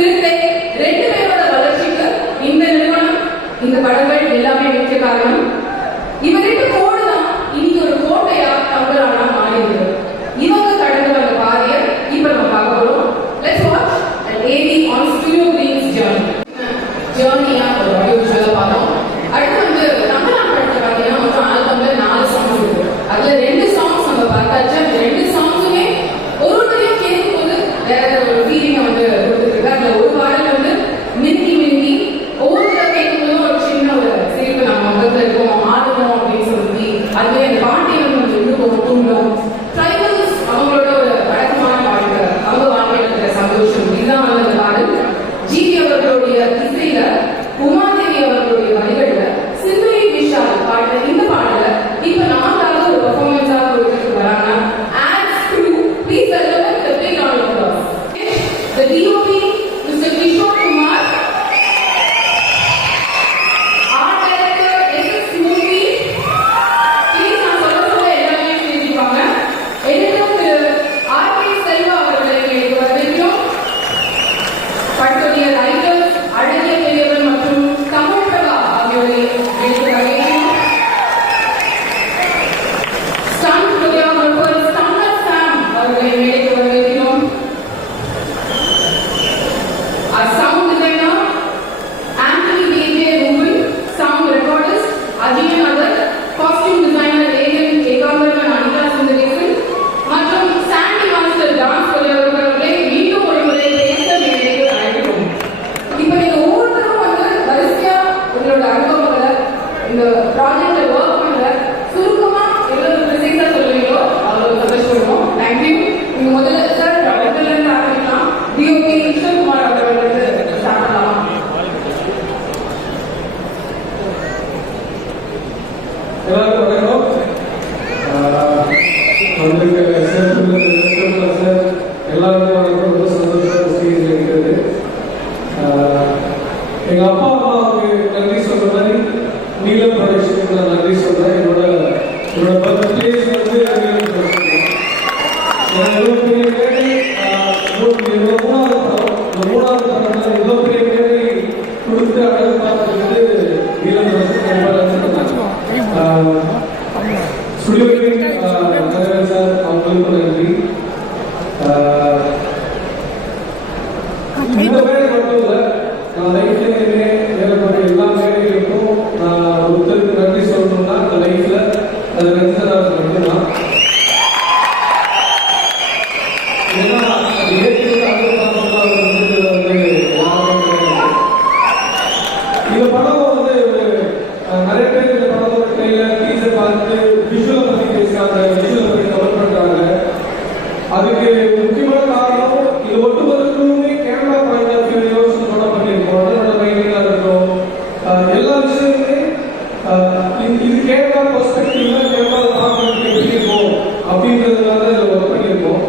சிறுத்தை ரெண்டு பேரோட வளர்ச்சிக்கு இந்த நிறுவனம், இந்த படங்கள் எல்லாமே முக்கிய காரணம். இவர்கிட்ட கோடு தான் இன்னைக்கு ஒரு கோட்டையா தமிழானா மாறியது. இவங்க கடந்து வந்த பாதையை இப்ப நம்ம பார்க்க போறோம். Let's watch an AV on Studio Green's journey. ஜேர்னியா ஒரு ஆடியோ விஷுவலா பார்த்தோம். அடுத்து வந்து தமிழ் படத்துல பார்த்தீங்கன்னா மொத்தம் ஆல்பம்ல 4 சாங்ஸ் இருக்கு. அதுல 2 சாங்ஸ் நம்ம பார்த்தாச்சு. அந்த 2 சாங்ஸுமே ஒருவரையும் கேட்கும் போது வேற ஒரு ஃபீலிங் வந்து கொடுத்துருக்கு. அதுல ஒரு பாடல் வந்து மின்கி மின்கி ஒவ்வொரு கேட்கும் போதும் ஒரு சின்ன ஒரு சிரிப்பு நம்ம முகத்துல இருக்கும், ஆடுவோம் அப்படின்னு சொல்லி அதுவே அந்த பாட்டியை வந்து இருக்கும் தூண்டும். ட்ரைபல்ஸ் அவங்களோட ஒரு வழக்கமான வாழ்க்கை, அவங்க வாழ்க்கையில இருக்கிற சந்தோஷம், இதுதான் வந்து அந்த பாடல். ஜிவி அவர்களுடைய இசையில, உமாதேவி அவர்களுடைய வரிகள்ல, சிந்தனை விஷால் பாடுற இந்த பாடல இப்ப நான்காவது ஒரு பெர்ஃபார்மன்ஸா கொடுத்துட்டு வராங்க. As crew, please welcome the big round of applause. The DOP, Mr. Kishore Kumar, art director SS Movie, please நான் சொல்ல எல்லாமே சொல்லிருப்பாங்க. editor திரு R.K. செல்வா அவர்களை கேட்டு வரவேற்கிறோம். படத்துடைய ரைட்டர்ஸ் அழகிய பெரியவர் மற்றும் கமல் பிரபா ஆகியோரை கேட்டு வரவேற்கிறோம். ஸ்டண்ட் கொரியோகிராஃபர் ஸ்டன்னர் சாம் அவர்களை கேட்டு வரவேற்கிறோம். sound designer Anthony DJ Rubin, sound recordist Ajay Nagar, costume designer Aiden Ekambara and Anita Sundaresan மற்றும் சாண்டி மாஸ்டர் டான்ஸ் கொரியோகிராஃபரை மீண்டும் ஒரு முறை பேச மேடைக்கு அழைக்கிறோம். இப்போ நீங்க ஒவ்வொருத்தரும் வந்து வரிசையா உங்களோட அனுபவங்களை இந்த ப்ராஜெக்ட்ல ஒர்க் பண்ணல சுருக்கமா எவ்வளவு ப்ரிசைஸா சொல்லுவீங்களோ அவ்வளவு சந்தோஷப்படுவோம். தேங்க்யூ. நீங்க முதல்ல சார் டாக்டர்ல இருந்து ஆரம்பிக்கலாம். டிஓபி கிஷோர்குமார் அவர்களிருந்து ஸ்டார்ட் பண்ணலாம். எல்லாருக்கும் வணக்கம். எல்லாருக்கும் வணக்கம். ரொம்ப சந்தோஷம் ஸ்டேஜில் இருக்கிறது. எங்க அப்பா அம்மாவுக்கு நன்றி சொல்ற மாதிரி நீலம் ப்ரொடக்ஷனுக்கு நான் நன்றி சொல்றேன். என்னோட பர்த் பிளேஸ் வந்து நீலம் ப்ரொடக்ஷன். இவ்வளோ பெரிய மேடை, என்னோட மூணாவது படத்தில் இவ்வளோ பெரிய மேடை கொடுத்து அழகு பார்த்துட்டு நீலம் ப்ரொடக்ஷன் ரொம்ப நன்றி. ஸ்டுடியோ சார் அவங்களுக்கும் நன்றி. இந்த மேடை மட்டும் இல்லை, நான் லைஃப்ல ஏற்பட்ட எல்லா மேடைகளுக்கும் நான் ஒருத்தருக்கு நன்றி சொல்லணும்னா அந்த லைஃப்ல அது ரஞ்சிதராஜ் மட்டும்தான். ஏன்னா அது ஏற்கனவே இந்த படம் வந்து நிறைய பேர் இந்த படத்தோட ட்ரெய்லர் டீசர் பார்த்து விஷுவலை பத்தி பேசுறாங்க, விஷுவலை பத்தி கவர் பண்றாங்க. அதுக்கு முக்கியமான காரணம் இது ஒட்டுமொத்தமே கேமரா பாயிண்ட் ஆஃப் வியூ யோசனை பண்ணியிருக்கோம். அதோட ரைட்டிங்கா இருக்கட்டும், எல்லா விஷயமுமே இது கேமரா பெர்ஸ்பெக்டிவ்ல கேமரா பார்க்கறதுக்கு எப்படி இருக்கும் அப்படின்றதுனால இதில் ஒர்க் பண்ணியிருக்கோம்.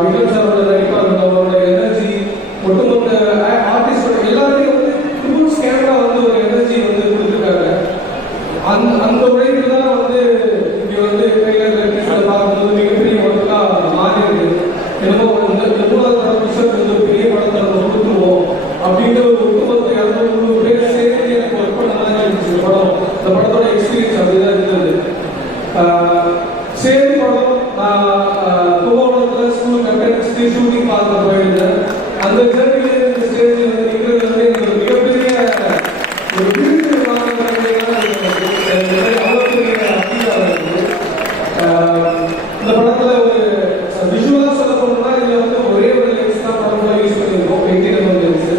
விக்ரம் சாரோட ரைட்டா இருக்கட்டும், அவரோட எனர்ஜி, ஒட்டுமொத்த ஆர்டிஸ்டோட எல்லாருமே வந்து டூல்ஸ் கேமரா வந்து ஒரு எனர்ஜி வந்து கொடுத்துருக்காங்க. அந்த உழைப்பு தான் வந்து இங்கே வந்து ட்ரெய்லர் டீசர் பார்க்கும்போது மிகப்பெரிய ஒர்க்கா மாறி இருக்கு. என்னமோ இந்த மூணாவது படம் பிக்சர் வந்து ஒரு பெரிய படத்தை நம்ம கொடுத்துருவோம் அப்படின்ற ஒரு ஒட்டுமொத்த 200 பேர் சேர்ந்து எனக்கு ஒர்க் பண்ண மாதிரி இருந்துச்சு படம். இந்த படத்தோட எக்ஸ்பீரியன்ஸ் அப்படிதான் இருந்தது. சேர்ந்து படம் கும்பகோணத்தில் ஸ்கூல் கண்டெக்ட் ஷூட்டிங் பார்க்க போயிருந்தேன். அந்த ஜெர்னியில இந்த ஸ்டேஜில் வந்து நிற்கிறது வந்து எனக்கு ஒரு மிகப்பெரிய ஒரு விருது இந்த படத்துல ஒரு விஷுவலா சொல்ல போனோம்னா இதுல வந்து ஒரே ஒரு லென்ஸ் தான் படத்துல யூஸ் பண்ணிருக்கோம், 80mm லென்ஸ்.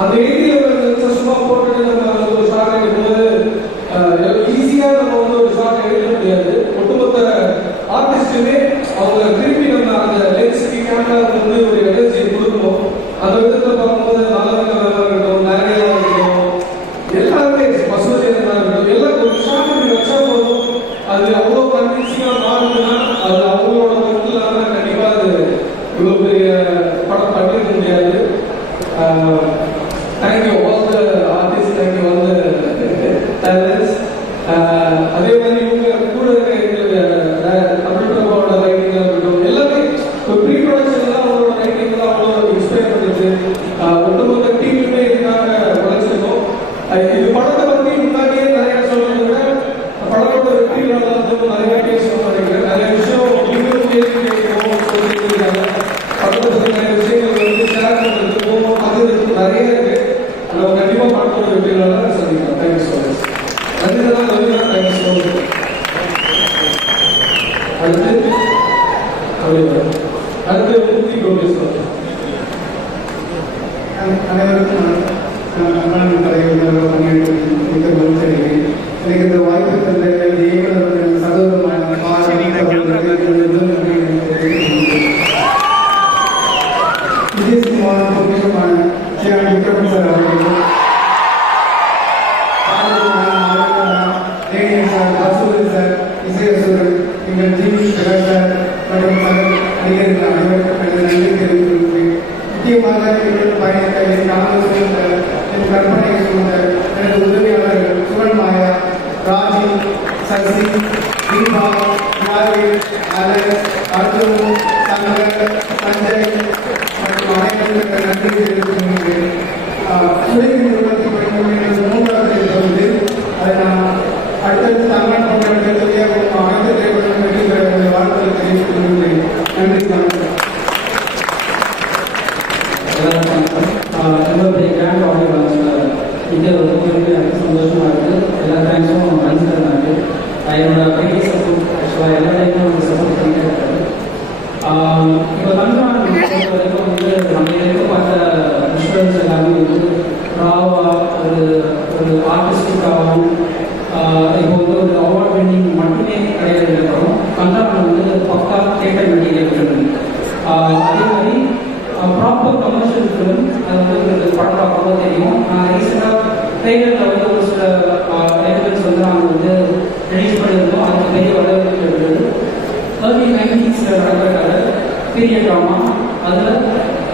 அந்த 80mm லென்ஸ் சும்மா போட்டுட்டு நம்ம ஒரு ஷாட் எடுக்கும்போது ஈஸியா நம்ம வந்து ஒரு ஷாட் எடுக்க முடியாது. ஒட்டுமொத்த ஆர்டிஸ்டுமே அவங்க திருப்பி நம்ம அந்த லென்ஸுக்கு கேமரா வந்து ஒரு எனர்ஜியை கொடுக்கணும். அந்த விதத்துல பார்க்கும்போது நல்லவங்க இருக்கட்டும், நிறையா இருக்கட்டும், எல்லாருமே பசுவஜனா இருக்கட்டும், எல்லாம் ஒரு ஷாட் வச்சா போதும். அது அவ்வளோ கன்வின்சிங்கா மாறுதுன்னா அது அவங்களோட ஒர்க் இல்லாம கண்டிப்பா அது இவ்வளவு பெரிய படம் பண்ணிருக்க முடியாது. Thank you all the artist, thank you all the talents. அதே மாதிரி இவங்க கூட இருக்க தமிழ் பிரபாவோட ரைட்டிங் இருக்கட்டும், எல்லாமே ப்ரீ ப்ரொடக்ஷன் எல்லாம் அவங்களோட ரைட்டிங் தான் அவ்வளோ இன்ஸ்பயர் பண்ணுது. விஜய் சினிமா பொறுமையான விக்ரம் சார் அவர்களுக்கு சார் பசுவன் சார் இசையரசர்கள் எங்கள் ஜிவி சார் மற்றும் நடிகர்கள் அனைவருக்கும் எனது நன்றி தெரிவித்துக் கொள்கிறேன். முக்கியமாக எங்கள் பயணித்த என் கணவர் சூழ்ந்த என் கற்பனையை சூழ்ந்த எனது உதவியாளர்கள் சுவன் மாயா, ராஜி, சசி, தீபா, யாரில், அலர், அர்ஜுன், சங்கர், சஞ்சய் மற்றும் அனைவருக்கும் நன்றி தெரிவித்துக் கொள்கிறேன். சுழற்சி நிறுவனத்தில் படிக்கும் மூன்றாவது பகுதி அதை நான் அடுத்தடுத்து தமிழ் போன்ற தெரியாத அனைத்து திரைப்படம் வெற்றி பெற வாழ்த்துக்களை தெரிவித்துக் கொள்கிறேன். நன்றி. என்னுடைய கிராண்ட் ஆடியன்ஸ் இங்கே ரொம்ப எனக்கு சந்தோஷமாக இருக்குது. எல்லா தேங்க்ஸும் மன்னிச்சிருந்தாங்க. என்னோட பெரிய சப்போர்ட் ஆக்சுவலாக எல்லா டைமும் வந்து சப்போர்ட் பண்ணிட்டே இருக்காரு. இப்போ தமிழ்நாடு பொறுத்த வரைக்கும் வந்து நம்ம வரைக்கும் பார்த்த விஷுவல்ஸ் எல்லாமே வந்து ராவா ஒரு ஆர்டிஸ்டிக்காகவும் இப்போ வந்து ஒரு அவார்ட் வின்னிங் மட்டுமே கிடையாது இருக்கிறோம். கண்டாமல் வந்து பக்கா தேட்டர் மெட்டீரியல் ஃபிலிம், அதே மாதிரி ப்ராப்பர் கமர்ஷியல் ஃபிலிம். அது வந்து உங்களுக்கு படம் பார்க்கும்போது தெரியும். நான் ரீசெண்டாக ட்ரெய்லரில் வந்து ஒரு சில எலிமெண்ட்ஸ் வந்து நாங்கள் வந்து ரிலீஸ் பண்ணியிருந்தோம். அதுக்கு பெரிய வரவேற்பு இருந்தது. early 90s நடக்கிற பீரியட் ட்ராமா, அதில்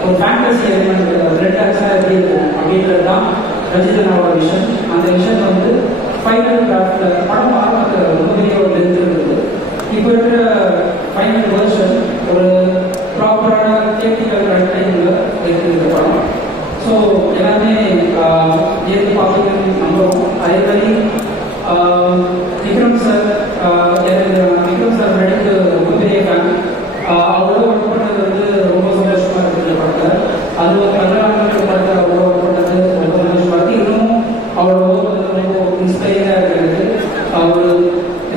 ஒரு ஃபேண்டசி எலிமெண்ட் ரெட் ஆக்ஸாக எப்படி இருக்கும் அப்படின்றது தான் ரஞ்சிதனாவோட விஷன். அந்த விஷன் வந்து ஃபைனல் கிராஃப்டில் படம் ஆரம்பத்தில் ரொம்ப பெரிய ஒரு லென்த் இருந்தது. இப்போ இருக்கிற ஃபைனல் வெர்ஷன் ஒரு ப்ராப்பரான தியேட்டிக்கல் ரன் டைமில் இருக்குது இந்த படம். ஸோ எல்லாமே ஏற்றி பார்த்துக்கணும்னு நம்புகிறோம். அதே மாதிரி விக்ரம் சார், விக்ரம் சார் நடித்து ரொம்ப பெரிய ஃபேன். அவரோட ஒர்க் பண்ணது வந்து ரொம்ப சந்தோஷமாக இருக்குது இந்த படத்தில். அது ஒரு கல்யாணம் படத்தில் அவரோட ஒர்க் பண்ணது ரொம்ப சந்தோஷமாக இருக்குது. இன்னும் அவரோட ஒர்க் வந்து ரொம்ப இன்ஸ்பைரிங்காக இருக்கிறது. அவர்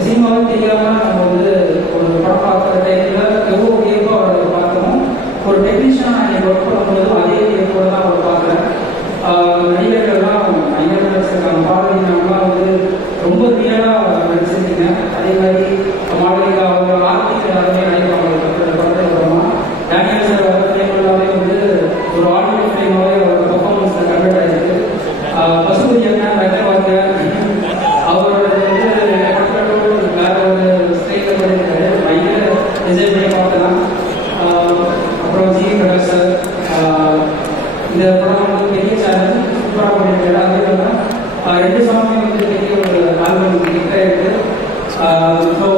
சினிமாவே தெரியாமல் நம்ம வந்து ஒரு படம் பார்க்குற டைமில் எவ்வளோ வியப்பாக அவரை பார்க்கணும். ஒரு டெக்னீஷியனாக நான் ஒர்க் பண்ணும்போது அதே வியப்போடு தான் அவர் பார்க்குறேன். நடிகர்கள்லாம் பயங்கரமாக நடிச்சிருக்காங்க. பாடலிங்கெல்லாம் வந்து ரொம்ப ரியலாக நடிச்சிருக்கீங்க. அதே மாதிரி மாடலிங்க அவங்க ஆர்டிஸ்ட் எல்லாருமே நடிப்பாங்க படத்துக்கு அப்புறமா. டேனியல் சார் வர ஃபிலிம் எல்லாமே வந்து ஒரு ஆடியோ ஃபிலிமாகவே அவரோட பர்ஃபார்மன்ஸில் கன்வெர்ட் ஆகிருக்கு. பசுபதி அண்ணா ரங்கவாங்க அவரோட வந்து வேற ஒரு ஸ்டைலில் பண்ணியிருக்காரு. பயங்கர டிசைன் பண்ணி பார்க்கலாம். அப்புறம் ஜி பிரகாஷ் சார் இந்த படம் வந்து பெரிய சேனல் சூப்பராக பண்ணியிருக்காரு. அதே மாதிரி 2 சாங்குமே வந்து பெரிய ஒரு ஆல்பம் கிட்ட இருக்கு. ஸோ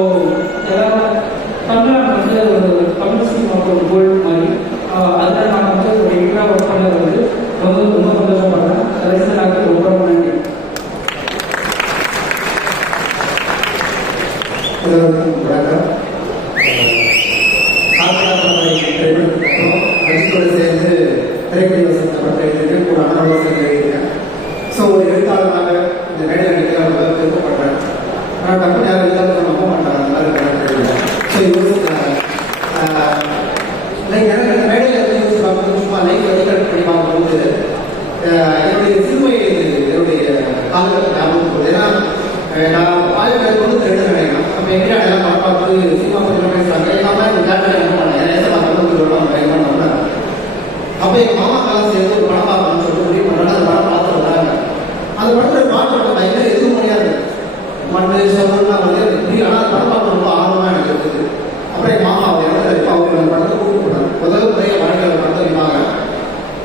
எல்லாரும் தமிழ்நாடு வந்து ஒரு தமிழ் சினிமாவுக்கு ஒரு கோல்டு மாதிரி. அதில் நான் வந்து ஒரு எக்ஸ்ட்ரா ஒர்க் பண்ணது வந்து ரொம்ப ரொம்ப சந்தோஷப்படுறேன். கடைசியில் நான் ரொம்ப ரொம்ப நன்றி. வணக்கம். அஜித்தோடு சேர்ந்து திரைப்பட வசந்த படத்தை ஒரு அனாவசியம் எழுதியிருக்கேன். ஸோ ஒரு எழுத்தாளராக இந்த மேடையில் நிற்க விருப்பப்படுறேன். ஆனால் டக்குனு யாரும் எழுதாமல் நம்ப மாட்டாங்க. நல்லா இருக்கிறேன். ஸோ யோசிக்கிறாங்க. லைக் எனக்கு இந்த மேடையில் வந்து யோசிச்சு பார்க்கும்போது சும்மா லைஃப் வழிகாட்டு பண்ணி பார்க்கும்போது என்னுடைய சிறுமை என்னுடைய காலகட்டத்தில் ஞாபகம் போகுது. ஏன்னா நான் 1992 நினைக்கிறேன். அப்போ எங்கிட்ட எல்லாம் படம் பார்த்து சினிமா பற்றி பேசுகிறாங்க. எல்லாமே இந்த தேட்டரில் என்ன பண்ணேன் நான் பண்ண. அப்போ எங்கள் மாமா காலம் சேர்ந்து ஒரு படம் பார்க்கணும்னு சொல்லிட்டு முடிவு பண்ணுறாங்க. அந்த படம் பார்த்து வந்தாங்க. அந்த படத்தில் பாட்டு பயங்கர எதுவும் முடியாது. மண்ணு சொல்லணும்னா வந்து புரியல. ஆனால் அந்த படம் பார்க்க ரொம்ப ஆர்வமாக எனக்கு இருக்குது. அப்புறம் எங்கள் மாமா அவங்க இடத்துல இப்போ அவங்க அந்த படத்தை கூப்பிட்டு போனாங்க. முதல் முறையை வாழ்க்கையில் படத்தை வைப்பாங்க.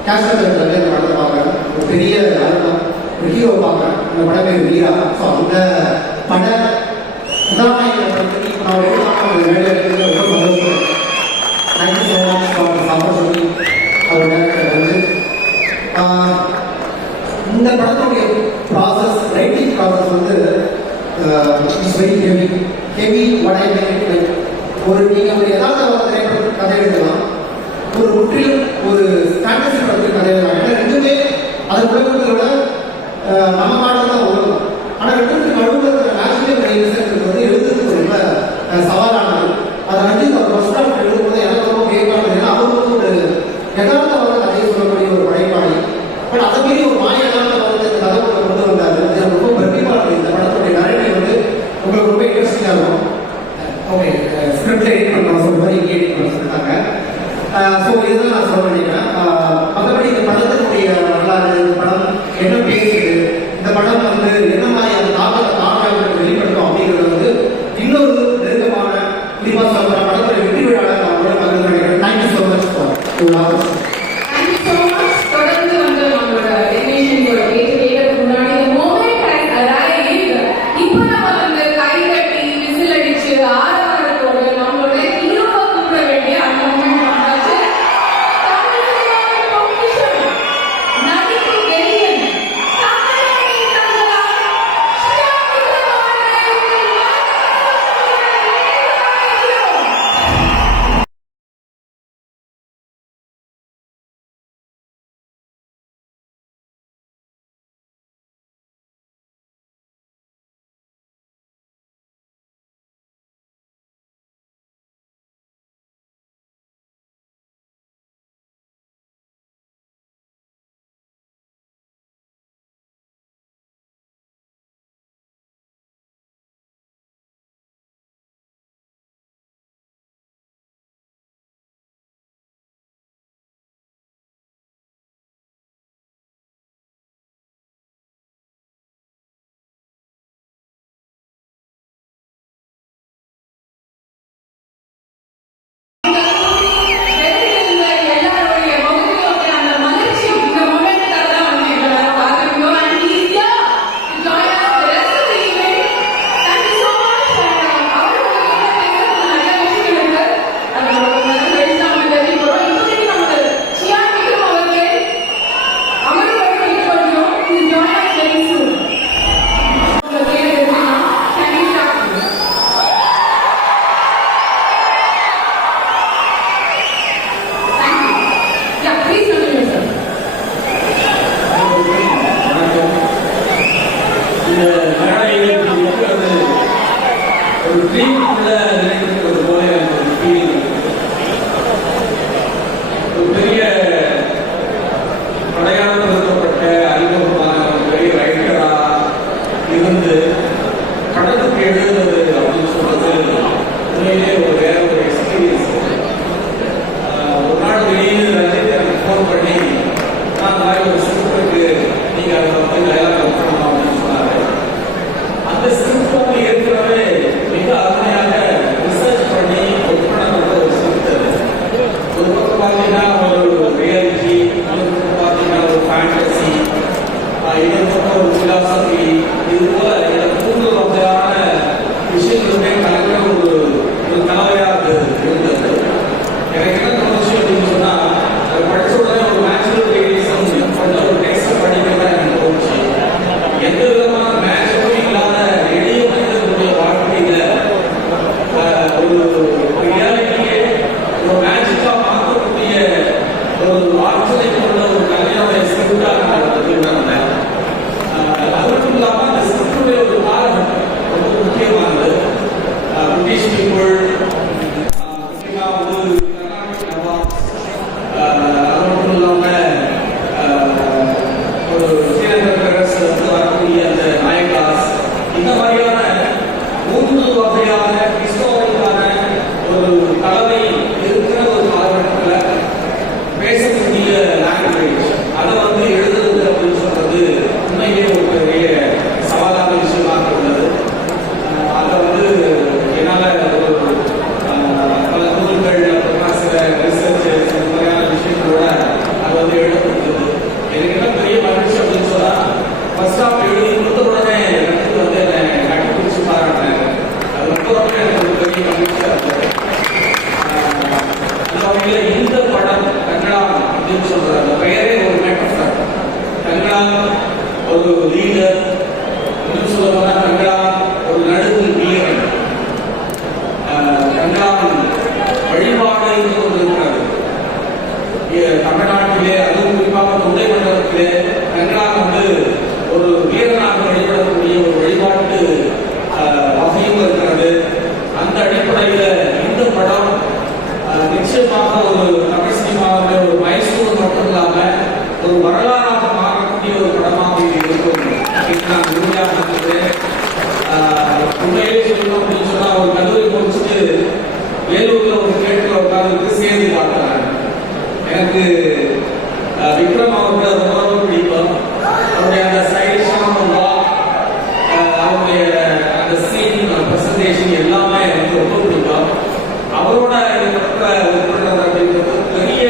கேஷ் அந்த படத்தை பார்க்குறேன். ஒரு பெரிய ஆர்வம் ஒரு ஹீரோ பார்க்குறேன். அந்த படம் பேர் வீரா. ஸோ அந்த பட உதாரணங்களை பற்றி இப்போ நான் ஒரு வேலை இருக்கிறது ரொம்ப சந்தோஷம். Thank you so much for support சொல்லி அவர் டேரக்டர் வந்து இந்த படத்துடைய ப்ராசஸ் ரைட்டிங் ப்ராசஸ் வந்து இட்ஸ் வெரி ஹெவி வடையை ஒரு நீங்கள் ஒரு ஏதாவது திரைப்பட கதை எழுதலாம். ஒரு முற்றிலும் ஒரு ஃபேண்டசி படத்துக்கு கதை எழுதலாம். ஏன்னா ரெண்டுமே அது உலகங்களோட நம்ம பாடம் தான் உலகம். ஆனால் ரெண்டுக்கு நடுவில் நேச்சுரல் ரியலிசம் வந்து எழுதுறதுக்கு ரொம்ப சவாலானது. அதை ரஞ்சித் அவர் ஃபர்ஸ்ட் ஆஃப் எழுதும்போது எனக்கு ரொம்ப கேட்பாங்க. ஏன்னா அவர் வந்து ஒரு யதார்த்தமான கதையை சொல்லக்கூடிய ஒரு படைப்பாளி. பட் அதை மீறி ஒரு மாயமான வந்து இந்த கதை கொண்டு வந்தார். எனக்கு ரொம்ப பிரமிப்பாக இருக்குது. இந்த படத்துடைய நரேட்டிவ் வந்து உங்களுக்கு ரொம்ப இன்ட்ரெஸ்டிங்காக இருக்கும். ஓகே, ஸ்கிரிப்ட் எடிட் பண்ண சொல்ற மாதிரி எடிட் பண்ண சொல்லிட்டாங்க. ஸோ இதுதான் நான் சொல்ல நினைக்கிறேன். ஸோ நான் Thank you so much. தொடர்ந்து வந்து நம்மளோட டெக்னீஷியன்ஸோட பேச்சு கேட்கறதுக்கு முன்னாடி the moment has arrived. இப்போ நம்ம வந்து கை தட்டி விசில் அடிச்சு ஆரவாரத்தோட நம்மளோட ஹீரோவை கூப்பிட வேண்டிய அந்த moment வந்தாச்சு. தமிழ் பொக்கிஷம், நடிப்பு வெறியன், தமிழனை தங்களால் ஸ்ரீயா விக்ரம் அவர்களை எல்லாருடைய முகத்திலும் அந்த மகிழ்ச்சி இந்த மொமெண்ட்காக தான் வந்து எல்லாரும் பார்த்துருக்கோம். And he is here to join us the rest of the evening. Thank you so much. அவரோட பேசுறதுக்கு நிறைய விஷயங்கள் இருக்கு. அது நம்ம கொஞ்சம் கழிச்சு நம்ம தெரிஞ்சு போறோம். இப்போதைக்கு நமக்கு ஸ்ரீயா விக்ரம் அவர்கள் அவரோட வெயிட் பண்ணுறோம். He will join us very soon. உங்க பேர் தெரிஞ்சுனா can you start please? Thank you. Yeah, please continue, sir. இந்த மேடையில் இருக்கிறது ஒரு ட்ரீமுக்குள்ள நினைக்கிறது போல ஒரு ஃபீலிங். ஒரு பெரிய அடையாளப்படுத்தப்பட்ட அறிமுகமான ஒரு பெரிய ரைட்டரா இருந்து கடலுக்கு எழுதுவது அப்படின்னு சொல்றது உண்மையிலே ஒரு வேற ஒரு எக்ஸ்பீரியன்ஸ். ஒரு நாள் வெளியே ரஞ்சித் எனக்கு ஃபோன் பண்ணி நான் இந்த மாதிரி ஒரு ஸ்கிரிப்ட் இருக்கு, நீங்க அதை வந்து டைலாக் பண்ணணும் அப்படின்னு சொன்னாரு. அந்த ஸ்கிரிப்ட் வந்து ஏற்கனவே மிக அருமையாக ரிசர்ச் பண்ணி ஒர்க் பண்ணப்பட்ட ஒரு ஸ்கிரிப்ட் அது. ஒரு பக்கம் பார்த்தீங்கன்னா ஒரு ரியாலிட்டி, இன்னொரு பக்கம் பார்த்தீங்கன்னா ஒரு ஃபேண்டசி, இன்னொரு பக்கம் ஒரு பிலாசபி, இது போல எனக்கு 3 வகையான விஷயங்களுமே கலக்கிற ஒரு கலவையாக இருந்தது. எனக்கு என்ன தோணுச்சு அப்படின்னு சொன்னா, அதை படிச்ச உடனே ஒரு நேச்சுரல் ரியலிசம் கொண்ட ஒரு டெக்ஸ்ட் படிக்கிறதா எனக்கு தோணுச்சு. எந்த விதமான மேட்சும் இல்லாத எளிய மனிதர்களுடைய வாழ்க்கையில ஒரு ரியாலிட்டியே ஒரு மேஜிக்கா மாற்றக்கூடிய ஒரு ஆற்றலை கொண்ட ஒரு கல்யாண ஸ்கிரிப்டா நான் இருந்தேன். அது மட்டும் இல்லாம அந்த ஸ்கிரிப்டுடைய ஒரு காரணம் ரொம்ப முக்கியமானது. பிரிட்டிஷ் பீப்புள் முக்கியமா வந்து கர்நாடிக் நவாப்ஸ், அது மட்டும் இல்லாம ஒரு ஸ்ரீலங்கரஸ் வந்து வரக்கூடிய அந்த நாயகாஸ், இந்த மாதிரியான 3 வகையான ஹிஸ்டாரிக்கான ஒரு கலவை இருக்கிற ஒரு காலகட்டத்தில் பேசக்கூடிய லாங்குவேஜ் அதை வந்து எழுதுறது அப்படின்னு சொல்றது உண்மையிலே ஒரு பெரிய சவாலான விஷயமாக உள்ளது. அதை வந்து என்னால் ஒரு பல நூல்கள் அப்புறமா சில ரிசர்ச் இந்த மாதிரியான விஷயங்களோட அது வந்து எழுதப்படுகிறது. எனக்கு என்ன பெரிய மகிழ்ச்சி அப்படின்னு சொன்னா, ஃபர்ஸ்ட் ஆஃப் எழுதி கொடுத்த உடனே எனக்கு வந்து என்னை கண்டுபிடிச்சு பாராட்டினேன். அது ரொம்ப எனக்கு ஒரு பெரிய மகிழ்ச்சியாக இருந்தது. அந்த வகையில் இந்த படம் கங்களாம் அப்படின்னு சொல்ற அந்த பெயரே ஒரு மெட்டஃபர். கங்களாம் ஒரு லீடர், இன்னும் சொல்ல போனா கங்களாம் ஒரு நடுவு வீரன், கங்களாம் வழிபாடு என்று ஒன்று இருக்கிறது தமிழ்நாட்டிலே, அதுவும் குறிப்பாக தொண்டை மண்டலத்திலே கங்களாம் வந்து ஒரு வீரனாக வழிபடக்கூடிய ஒரு வழிபாட்டு வகையும் இருக்கிறது. அந்த அடிப்படையில் இந்த படம் நிச்சயமாக ஒரு தமிழ் சினிமாவில் ஒரு மைசூர் மட்டும் இல்லாம ஒரு வரலாறாக மாறக்கூடிய ஒரு படமாக இருக்கும் அப்படின்னு நான் உறுதியாக நினைக்கிறேன். உண்மையிலே சொல்லணும் அப்படின்னு சொன்னா, ஒரு கல்லூரி முடிச்சுட்டு வேலூர்ல ஒரு கேட்டுல உட்கார்ந்து சேர்ந்து பார்க்கிறாங்க. எனக்கு விக்ரம் அவர்கள் ரொம்ப பிடிக்கும். அவருடைய அந்த ஸ்டைலிஷான வாக், அவருடைய அந்த சீன் பிரசன்டேஷன் எல்லாமே எனக்கு ரொம்ப பிடிக்கும். அவரோட ஒர்க் பண்ணுறது அப்படின்றது பெரிய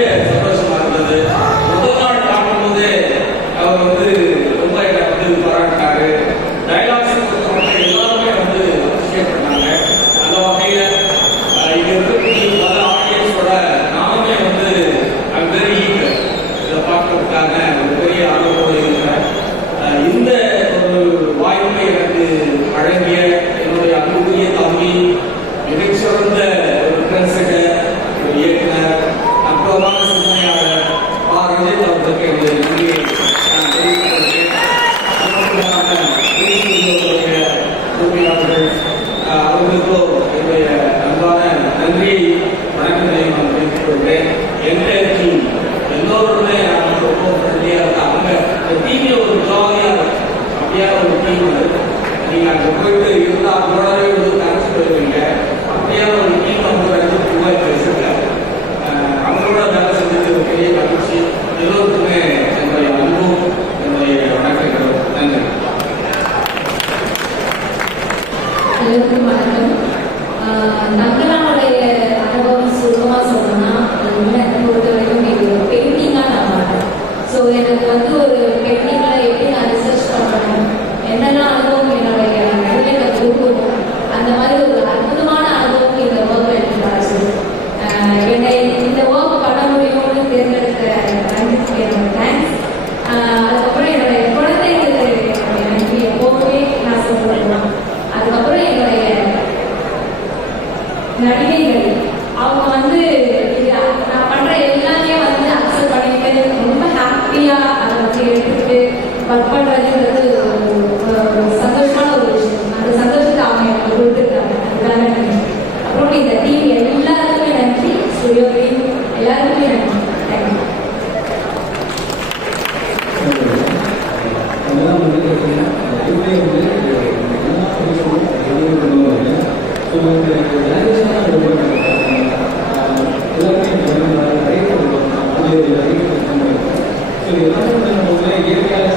ஸோ இது எல்லாமே வந்து நம்ம வந்து இயற்கையாக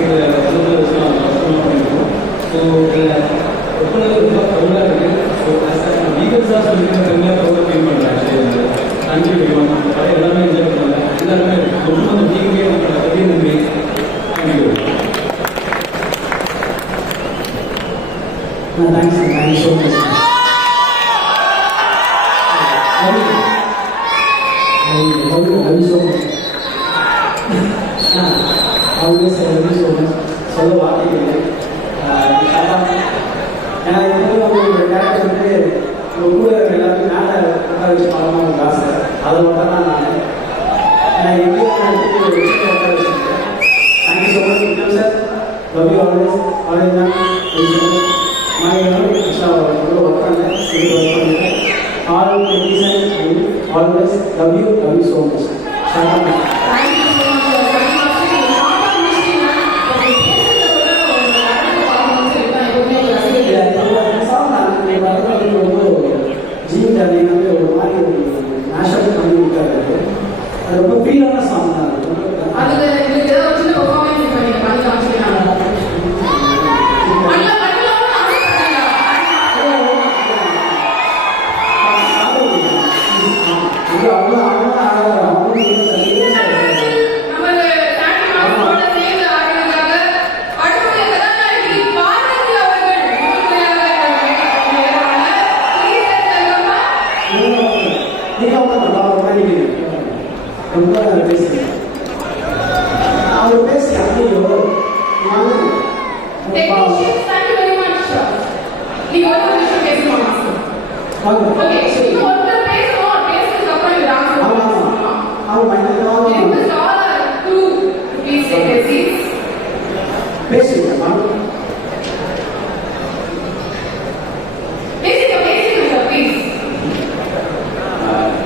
இந்த வந்து பண்ணியிருக்கோம். ஸோ ஒப்பந்தம் ரொம்ப தமிழாக இருக்குது. ஸோ லீகல்ஸாக சொல்லிட்டு தனியாக ப்ரௌடாக ஃபீல் பண்ணுறேன். ஆக்சுவலி நன்றி தெரியும் எல்லாமே என்ஜாய் பண்ணாங்க. எல்லாருமே ரொம்ப நீங்களே பெரிய நன்றி. Thank you. Thanks thank you so much. சொல்ல வார்த்தைகள் ஏன்னா இது ஒரு டேரக்டர் வந்து கூட எல்லாத்தையும் மேலே உட்கார வச்சு படமாக ஒரு ஆசை. அதை மட்டும் தான் நான் ஏன்னா எங்கேயும் thank you so much sir. Love you always always தான் கூட ஒர்க் பண்ணேன். All technician always love you so much. Jeevan ஜாலியாக ஒரு மாதிரி ஒரு நேஷனல் பண்ணி விட்டாரு. அது ரொம்ப ஃபீலான சாங் தான். அதுல உங்களுக்கு ஏதாவது சின்ன பெர்ஃபார்மன்ஸ் பண்ணி பண்ணி காமிச்சிருக்காங்க. ரொம்ப பேசுகிறேன் அவர் பேசி ஐயோ பேசுகிறேன்.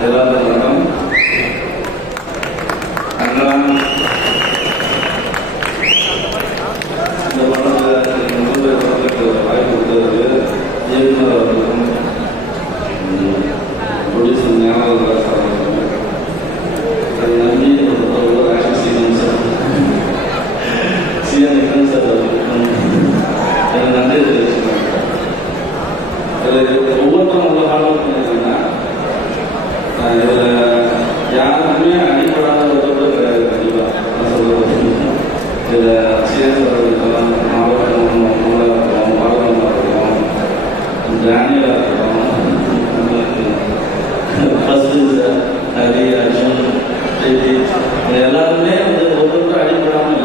எல்லாரும் வணக்கம். இந்த படத்தில் முதல் படத்துக்கு வாய்ப்பு கொடுத்தது இயக்குனர் அவர்களுக்கும் ப்ரொடியூசர் ஞாபகம் சார் அதை நம்பி ஒரு ஆக்ஷன் சீக்வன்ஸ் சிஎன் விக்ரம் சார் அவர்களுக்கும் எனக்கு நன்றி தெரிவிச்சுக்கிறேன். இதில் ஒவ்வொருத்தரும் உள்ள ஹார்ட் ஒர்க் பண்ணியிருக்கீங்கன்னா இதில் யாருக்குமே அடிப்படாத ஒரு கிடையாது. கண்டிப்பாக நான் சொல்லுவேன். இதில் சிஎஸ் இருக்கலாம், மாவட்டம் மூலாக இருக்கட்டும், பாடகமாக இருக்கட்டும், டேனியலாக இருக்கட்டும், ஃபஸ்ட்டு ஹரி, அர்ஜுன், பிரீத்தி, எல்லாருமே வந்து ஒவ்வொருத்தரும் அடிப்படாமல்